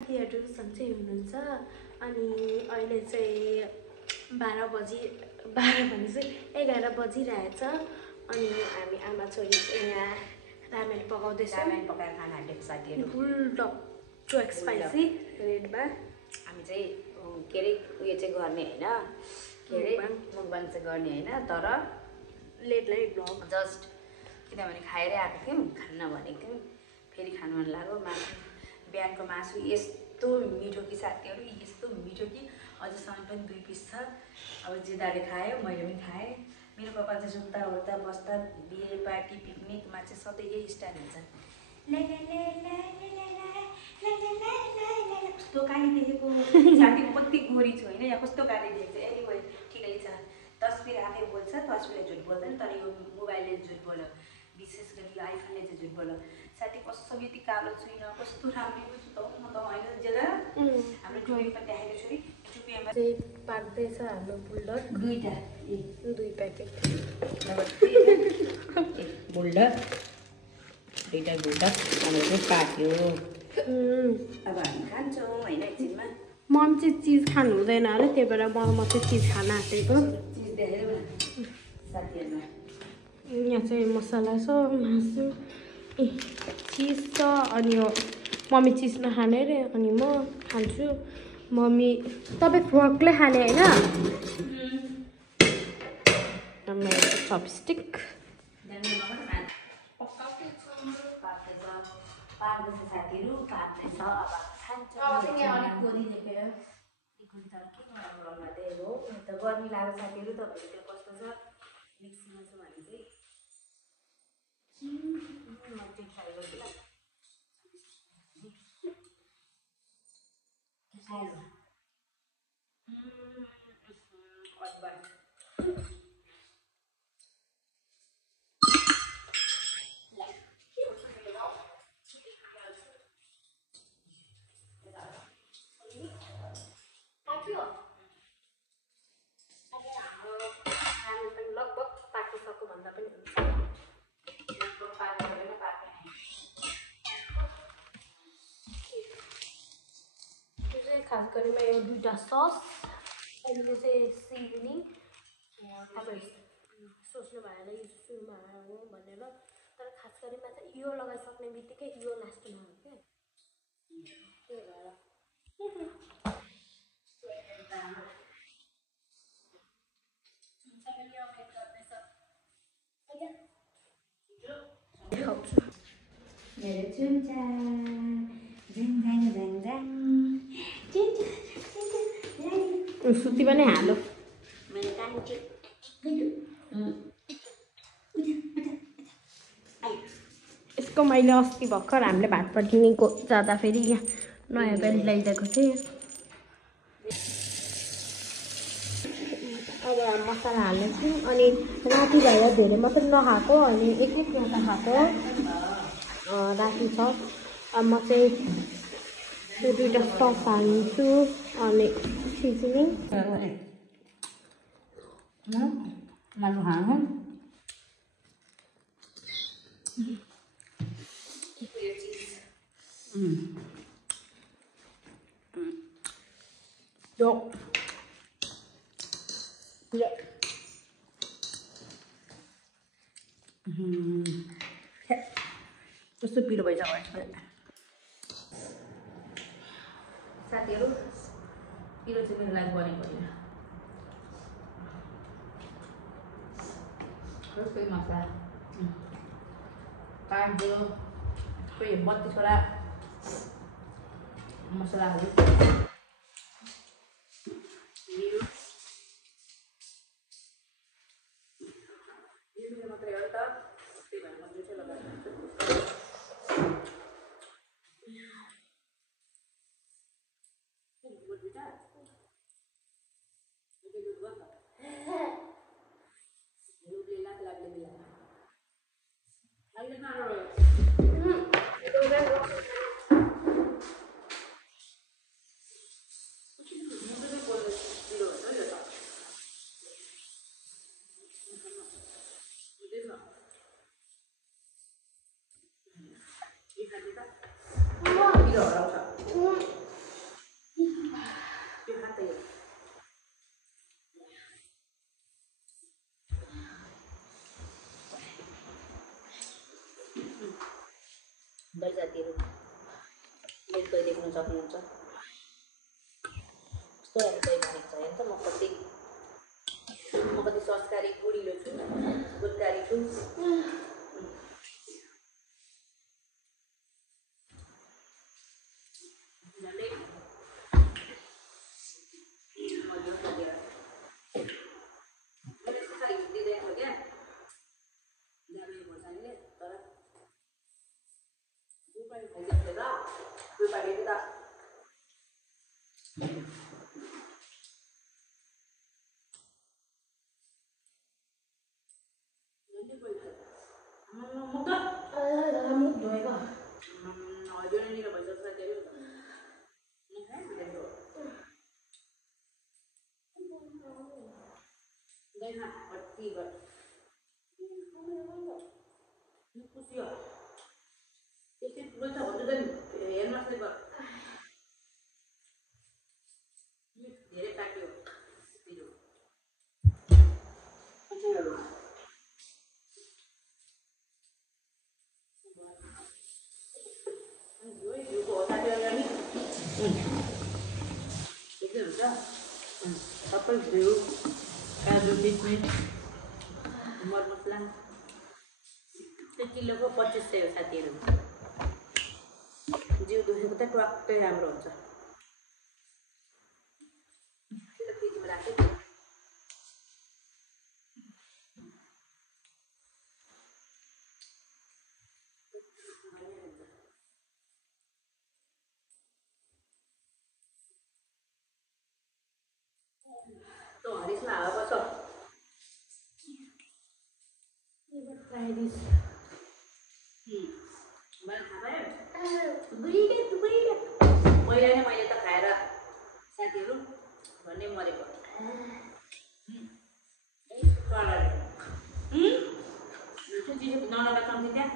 साथीहरु सन्चै हुनुहुन्छ अनि अहिले चाहिँ 12 भनेपछि 11 बजिरहेछ अनि हामी आमा छोरी यहाँ रामेन पकाउँदैछ। रामेन पकाएर खाना हालेको साथीहरु फुल टक स्पाइसी रेडमा हामी चाहिँ के रे उयो चाहिँ गर्ने हैन के रे मुकबाङ चाहिँ गर्ने हैन तर लेट नाइट ब्लग जस्ट किनभने खाएरै आएको थियौं खान्न भनेको थियौं फेरि खानु मन लाग्यो मासु बिहानको मासु यस्तो मिठो कि साथीहरु यस्तो मिठो कि अझसम्म पनि 2 पिस छ। अब जेदाले खायो मैले पनि खाएँ। मेरो पापा चाहिँ सुत्दा उठ्दा बस्दा बिहे पार्टी पिकनिकमा चाहिँ सधैँ यही स्टाइल हुन्छ। कस्तो गाली देखेको साथी कति गोरी छु हैन यहाँ कस्तो गाली देखेको छ। एनीवे ठिकै छ। तस्बिर आफै बोल्छ तस्बिरले झुट बोल्दैन तर यो मोबाइलले झुट बोल्यो विशेष गरी आइफोनले चाहिँ झुट बोल्यो। साथी कस्तो यति कालो छुइन कस्तो राम्रो छु त म त हैन जेदा हाम्रो टुपी पनि देखाएको छु नि टुपीमा चाहिँ पाक्दैछ हाम्रो बुल्डर दुईटा 2 प्याकेट बुल्डर दुईटा बुल्डर अनि चाहिँ पाक्यो। अब हामी खान्छौँ हैन एकछिनमा। मम चाहिँ चिज खानु हुँदैन होला त्यही भएर म मात्रै चिज खान आँटेको। चिज देखेर साथीहरुमा यहाँ चाहिँ मसला छ मासु चिज छ अनि यो मम्मी चिज नखाने रे अनि म खान्छु। मम्मी तपाईँ फोर्कले खाने हैन मेरो चपस्टिक साथीहरु पाक्दैछ अब खान्छौँ। गर्मी लाग्यो साथीहरु तपाईहरु त्यो कस्तो छ मिक्सीमा छ भने चाहिँ मज्जा ट्राई गर्दिला खास गरी यो 2टा सस अनि यो चाहिँ सिजनिङ तपाईहरु सोच्नु भएन यो सुरुमा हो भनेर तर खास गरी म चाहिँ यो लगाइसक्ने बित्तिकै यो लास्टमा हो के त्यही भएर मेरो चुम्चा झङ झङ झङ झङ सुती पनि हालो मेरो कान्छी यसको मैले अस्ति भर्खर हामीले भात पड्किनेको जाँदाखेरि यहाँ नयाँ बेल्ट ल्याइदिएको थिएँ। अब मसला हाल्नेछु अनि राति भएर धेरै मात्रै नखाएको अनि एक एउटा खाएको राति छ। अब म चाहिँ त्यो 2टा सस हाल्छु अनि सिजनिङ मासु खानु यो कस्तो पिरो भइसक्यो साथीहरु पिरो चाहिँ मेरो लागि बनेको होइन कस्तो मसला काट्यो कोही 32 वटा मसलाहरू मात्रै हो त त्यही भएर म चाहिँ लगाएको साथीहरू बिल्कुल देख्न सक्नुहुन्छ कस्तो हेर्दै भनेको छ हेर्छ म कति संस्कारी बुढिलो छु बुद्धकारी छु सबै घिउ काजु किसमिस मरमसला त्यो किलोको 2500 हो साथीहरू जिउ दुखेको त ट्वाक्कै राम्रो हुन्छ फ्रिजमा राखेँ तो हरिसमा हावा बस्छ Try this. मैले थाहा पाएँ पहिला नै मैले त खाएर साथीहरू भन्ने मरेको नलगा सम्झि त्यहाँ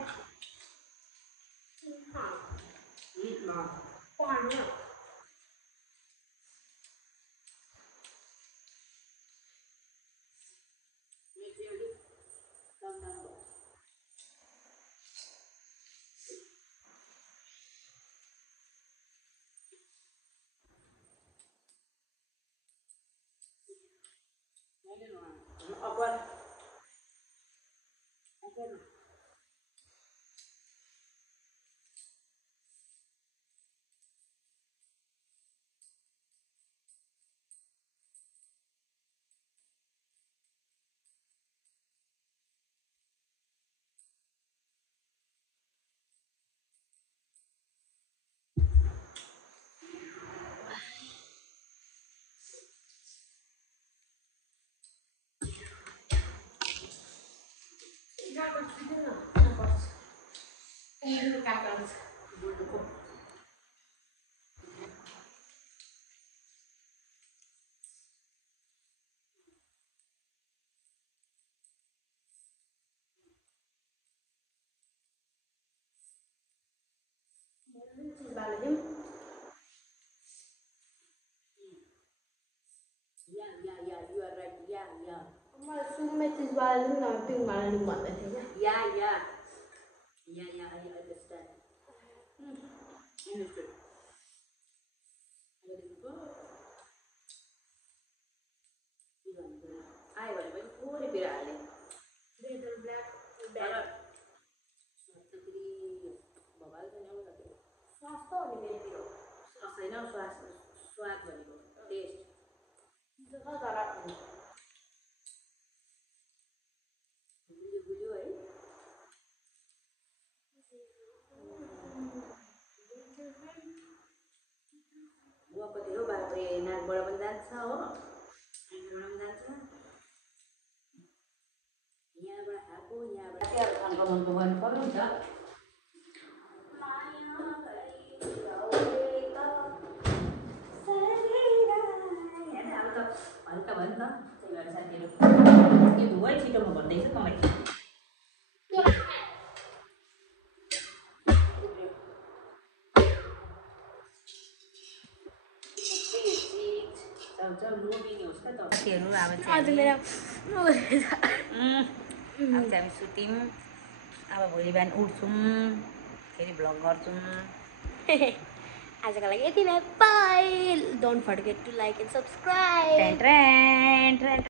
Yeah, you are right. Yeah. Mà xuống mấy thứ ba lúc nào tiếng mà đừng bận lại thế nhá. Yeah, I understand. Understood. I was very poor in Birali. Red and black and But black. Mobile to know that. Sauce तो नहीं मेरे पिरो. I know swag very good. Taste. जगह करा. Video है. वो कति हो बाबरे नाकबाट पनि जान्छ हो. नाकबाट पनि जान्छ. यहाँबाट आएको यहाँबाट चाहिँ खानको मनको गर्नुपर्नु हुन्छ. हल्का भयो नि त त्यही भएर साथीहरू यो धुवै छिटो म भन्दैछु कमाइ साथीहरू अब चाहिँ हामी सुत्यौँ अब भोलि बिहान उठ्छौँ फेरि भ्लग गर्छौँ। आजको लागि यति नै, bye. Don't forget to like and subscribe.